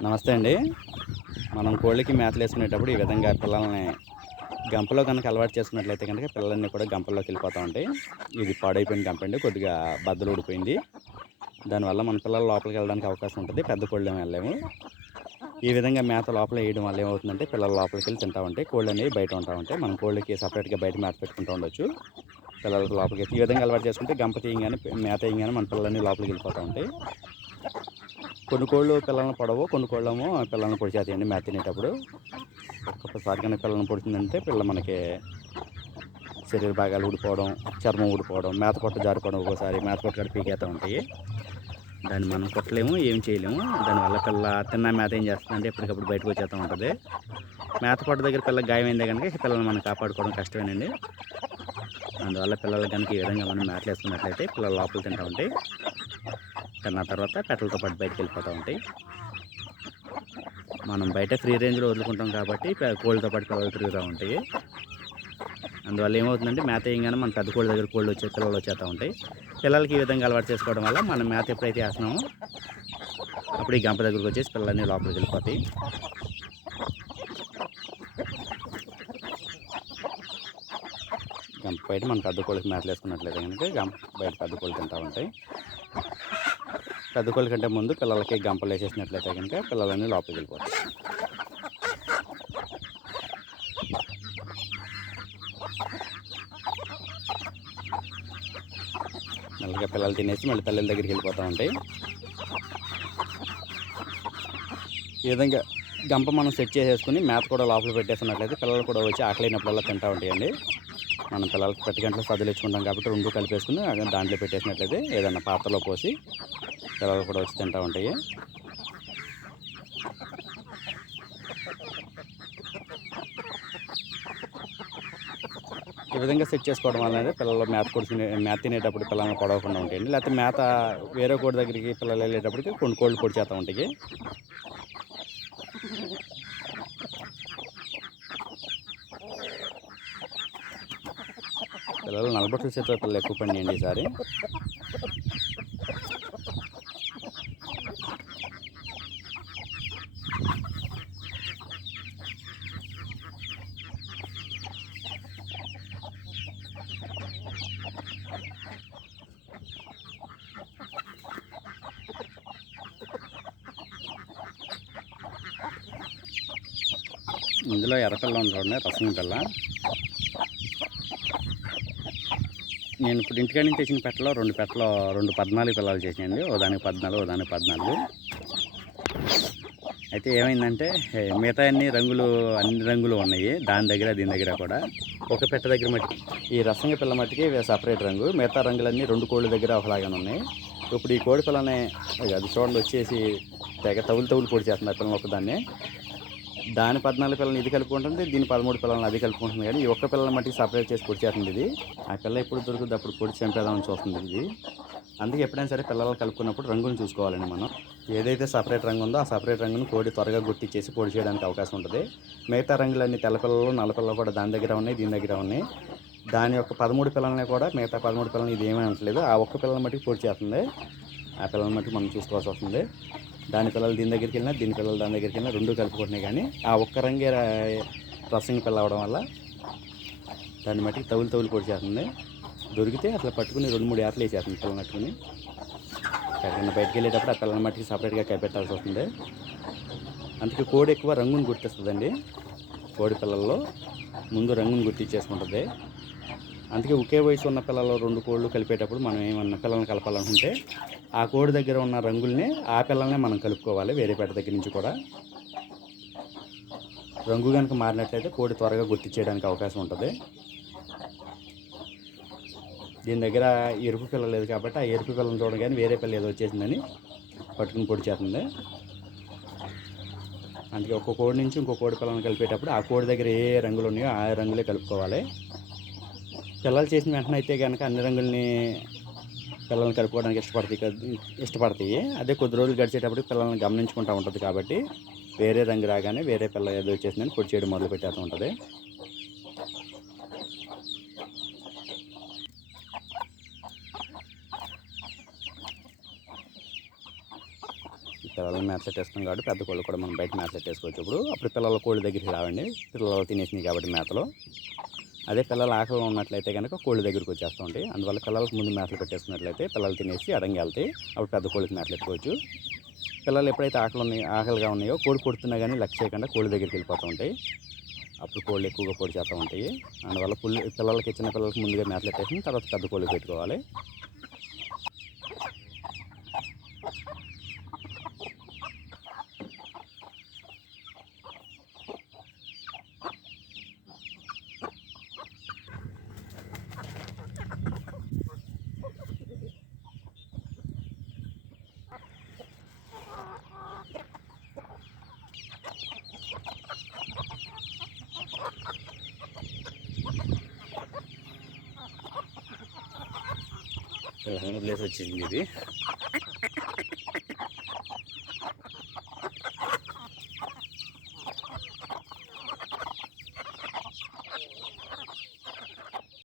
నమస్తే అండి. మనం కోళ్ళకి మేతలు వేసుకునేటప్పుడు ఈ విధంగా పిల్లల్ని గంపలో కనుక అలవాటు చేసుకున్నట్లయితే కనుక పిల్లలన్నీ కూడా గంపల్లోకి వెళ్ళిపోతూ ఉంటాయి. ఇది పాడైపోయిన గంప అండి కొద్దిగా బద్దలు ఊడిపోయింది. దానివల్ల మన పిల్లలు లోపలికి వెళ్ళడానికి అవకాశం ఉంటుంది పెద్ద కోళ్ళు ఏమి వెళ్ళలేము. ఈ విధంగా మేత లోపల వేయడం వల్ల ఏమవుతుందంటే పిల్లలు లోపలికి వెళ్ళి తింటా ఉంటాయి కోళ్ళు అనేవి బయట ఉంటా ఉంటాయి. మన కోళ్ళకి సపరేట్గా బయట మేత పెట్టుకుంటూ ఉండొచ్చు. పిల్లలకి లోపలికి ఈ విధంగా అలవాటు చేసుకుంటే గంప తీయంగానే మేత తీయంగానే మన పిల్లలన్నీ లోపలికి వెళ్ళిపోతూ ఉంటాయి. కొన్ని కోళ్ళు పిల్లల్ని పడవు కొన్ని కోళ్ళేమో పొడి పొడిచేస్తాయండి మేత తినేటప్పుడు. ఒక్కొక్కసారిగానే పిల్లలను పొడిచిందంటే పిల్ల మనకి శరీర భాగాలు ఊడిపోవడం చర్మం ఊడిపోవడం మేత పొట్ట జారిపోవడం ఒక్కోసారి మేత పొట్ట కూడా పీకేస్తూ ఉంటాయి. దాన్ని మనం కొట్టలేము ఏం చేయలేము. దానివల్ల పిల్ల తిన్న మేత ఏం చేస్తుందంటే ఎప్పటికప్పుడు బయటకు వచ్చేస్తూ ఉంటుంది. మేత పొట్ట దగ్గర పిల్ల గాయమైందే కనుక పిల్లల్ని మనం కాపాడుకోవడం కష్టమేనండి. అందువల్ల పిల్లలు కనుక ఈ విధంగా మనం మేతలు వేసుకున్నట్లయితే పిల్లలు లోపల తింటూ ఉంటాయి. తిన్న తర్వాత పెట్టలతో పాటు బయటకు వెళ్ళిపోతూ ఉంటాయి. మనం బయట ఫ్రీ రేంజ్లో వదులుకుంటాం కాబట్టి కోళ్ళతో పాటు పిల్లలు తిరుగుతూ ఉంటాయి. అందువల్ల ఏమవుతుందంటే మేత వేయగానే మన పెద్ద కోళ్ళ దగ్గర కోళ్ళు వచ్చే పిల్లలు వచ్చేస్తూ ఉంటాయి. పిల్లలకి ఈ విధంగా అలవాటు చేసుకోవడం వల్ల మనం మేత ఎప్పుడైతే వేస్తున్నామో అప్పుడు ఈ గంప దగ్గరకు వచ్చేసి పిల్లలన్నీ లోపలికి వెళ్ళిపోతాయి. గంప బయట మన పెద్ద కోళ్ళకి మేతలు వేసుకున్నట్లయితే కనుక గంప బయట పెద్ద కోళ్ళు తింటూ ఉంటాయి. పెద్ద కోళ్ళ కంటే ముందు పిల్లలకి గంపలు వేసేసినట్లయితే కనుక పిల్లలన్నీ లోపలికి వెళ్ళిపోతాయి. మెల్లగా పిల్లలు తినేసి మళ్ళీ తల్లిల దగ్గరికి వెళ్ళిపోతూ ఉంటాయి. ఈ విధంగా గంప మనం సెట్ చేసేసుకుని మేత కూడా లోపల పెట్టేసినట్లయితే పిల్లలు కూడా వచ్చి ఆకలినప్పుడల్లా తింటూ ఉంటాయండి. మనం పిల్లలకి ప్రతి గంటలో సదులు ఇచ్చుకుంటాం కాబట్టి రెండు కలిపేసుకుని అదే దాంట్లో పెట్టేసినట్లయితే ఏదైనా పాత్రలో పోసి పిల్లలు కూడా వచ్చి తింటూ ఉంటాయి. ఈ విధంగా సెట్ చేసుకోవడం వల్ల పిల్లలు మేత కొడుకునే మేత తినేటప్పుడు పిల్లల్ని పొడవకుండా ఉంటాయండి. లేకపోతే మేత వేరే కోడి దగ్గరికి పిల్లలు వెళ్ళేటప్పటికి కొన్ని కోళ్ళు పొడి చేస్తూ ఉంటాయి. పిల్లలు నలభై చేతుల పిల్లలు ఎక్కువ పండియండి ఈసారి. ఇందులో ఎర్రపిల్ల ఉంది చూడండి రసం పిల్ల. నేను ఇప్పుడు ఇంటికాడ నుంచి తెచ్చిన పెట్టలో రెండు పెట్టలో రెండు పద్నాలుగు పిల్లలు చేసినాయండి. ఓ దానికి పద్నాలుగు ఓ దానికి పద్నాలుగు. అయితే ఏమైందంటే మిగతా అన్ని రంగులు అన్ని రంగులు ఉన్నాయి. దాని దగ్గర దీని దగ్గర కూడా. ఒక పెట్ట దగ్గర మట్టి ఈ రసంగ పిల్ల మట్టికి సపరేట్ రంగు. మిగతా రంగులన్నీ రెండు కోళ్ళ దగ్గర ఒకలాగానే ఉన్నాయి. ఇప్పుడు ఈ కోడి పిల్లనే అది చూడండి వచ్చేసి తెగ తవులు తవులు పొడి చేస్తుంది ఆ పిల్లలు ఒకదాన్ని దాని పద్నాలుగు పిల్లల్ని ఇది కలుపుకుంటుంది దీని పదమూడు పిల్లల్ని అది కలుపుకుంటుంది కానీ ఈ ఒక్క పిల్లల మట్టికి సపరేట్ చేసి పొడి చేస్తుంది ఇది. ఆ పిల్ల ఎప్పుడు దొరుకుతుంది అప్పుడు పొడి చంపేదామని చూస్తుంది ఇది. అందుకే ఎప్పుడైనా సరే పిల్లలు కలుపుకున్నప్పుడు రంగును చూసుకోవాలండి మనం. ఏదైతే సపరేట్ రంగు ఉందో ఆ సపరేట్ రంగును కోడి త్వరగా గుర్తించేసి పొడి చేయడానికి అవకాశం ఉంటుంది. మిగతా రంగులన్నీ తెల్ల పిల్లలు నల్ల పిల్లలు కూడా దాని దగ్గర ఉన్నాయి దీని దగ్గర ఉన్నాయి. దాని యొక్క పదమూడు పిల్లల్ని కూడా మిగతా పదమూడు పిల్లల్ని ఇది ఏమీ అనట్లేదు. ఆ ఒక్క పిల్లల మట్టికి పొడి చేస్తుంది. ఆ పిల్లల మట్టికి మనం చూసుకోవాల్సి వస్తుంది. దాని పిల్లలు దీని దగ్గరికి వెళ్ళినా దీని పిల్లలు దాని దగ్గరికి వెళ్ళినా రెండు కలుపుకుంటున్నాయి కానీ ఆ ఒక్క రంగే ర- రసంగి పిల్ల అవడం వల్ల దాన్ని మట్టికి తవులు తవులు పొడిచేస్తుంది. దొరికితే అసలు పట్టుకుని రెండు మూడు ఏటలు వేసేస్తుంది పిల్లలు పట్టుకుని. ఎక్కడికైనా బయటికి వెళ్ళేటప్పుడు ఆ పిల్లల మట్టికి సపరేట్గా కైపెట్టాల్సి వస్తుంది. అందుకే కోడి ఎక్కువ రంగుని గుర్తిస్తుందండి కోడి పిల్లల్లో. ముందు రంగును గుర్తించేసుకుంటుంది. అందుకే ఒకే వయసు ఉన్న పిల్లలు రెండు కోళ్ళు కలిపేటప్పుడు మనం ఏమన్నా పిల్లల్ని కలపాలనుకుంటే ఆ కోడి దగ్గర ఉన్న రంగుల్ని ఆ పిల్లల్ని మనం కలుపుకోవాలి వేరే పేట దగ్గర నుంచి కూడా. రంగు కనుక మారినట్లయితే కోడి త్వరగా గుర్తించేయడానికి అవకాశం ఉంటుంది. దీని దగ్గర ఎరుపు పిల్ల లేదు కాబట్టి ఆ ఎరుపు పిల్లని చూడగానే వేరే పిల్ల ఏదో వచ్చేసిందని పట్టుకుని పొడి చేస్తుంది. అందుకే ఒక కోడి నుంచి ఇంకో కోడి పిల్లని కలిపేటప్పుడు ఆ కోడి దగ్గర ఏ రంగులు ఉన్నాయో ఆ రంగులే కలుపుకోవాలి. పిల్లలు చేసిన వెంటనే అయితే కనుక అన్ని రంగుల్ని పిల్లల్ని కలుపుకోవడానికి ఇష్టపడతాయి ఇష్టపడతాయి. అదే కొద్ది రోజులు గడిచేటప్పుడు పిల్లల్ని గమనించుకుంటూ ఉంటుంది కాబట్టి వేరే రంగు రాగానే వేరే పిల్ల ఏదో వచ్చేసిందని పొడి చేయడం మొదలు పెట్టేస్తూ ఉంటుంది. పిల్లల్ని మేతలెట్టేస్తాం కాబట్టి పెద్ద కోళ్ళు కూడా మనం బయట మేతలెట్టేసుకోవచ్చు ఇప్పుడు. అప్పుడు పిల్లల కోళ్ళ దగ్గరికి రావండి. పిల్లలు తినేసినాయి కాబట్టి మేతలో. అదే పిల్లలు ఆకలి ఉన్నట్లయితే కనుక కోళ్ళ దగ్గరికి వచ్చేస్తూ ఉంటాయి. అందువల్ల పిల్లలకు ముందు మేతలు పెట్టేసుకున్నట్లయితే పిల్లలు తినేసి అడంగి వెళ్తాయి. అప్పుడు పెద్ద కోళ్ళకి మేతలు ఎట్టుకోవచ్చు పిల్లలు ఎప్పుడైతే ఆకలి ఉన్నాయి ఆకలిగా ఉన్నాయో కోడి కొడుతున్నా కానీ లక్ష్య చేయకుండా కోళ్ళ దగ్గరికి వెళ్ళిపోతూ ఉంటాయి. అప్పుడు కోళ్ళు ఎక్కువగా పొడి చేస్తూ ఉంటాయి. అందువల్ల పుల్లి పిల్లలకి చిన్న పిల్లలకి ముందుగా మేతలు పెట్టేసి తర్వాత పెద్ద కోళ్ళు పెట్టుకోవాలి. రకమైన ప్లేస్ వచ్చింది ఇది.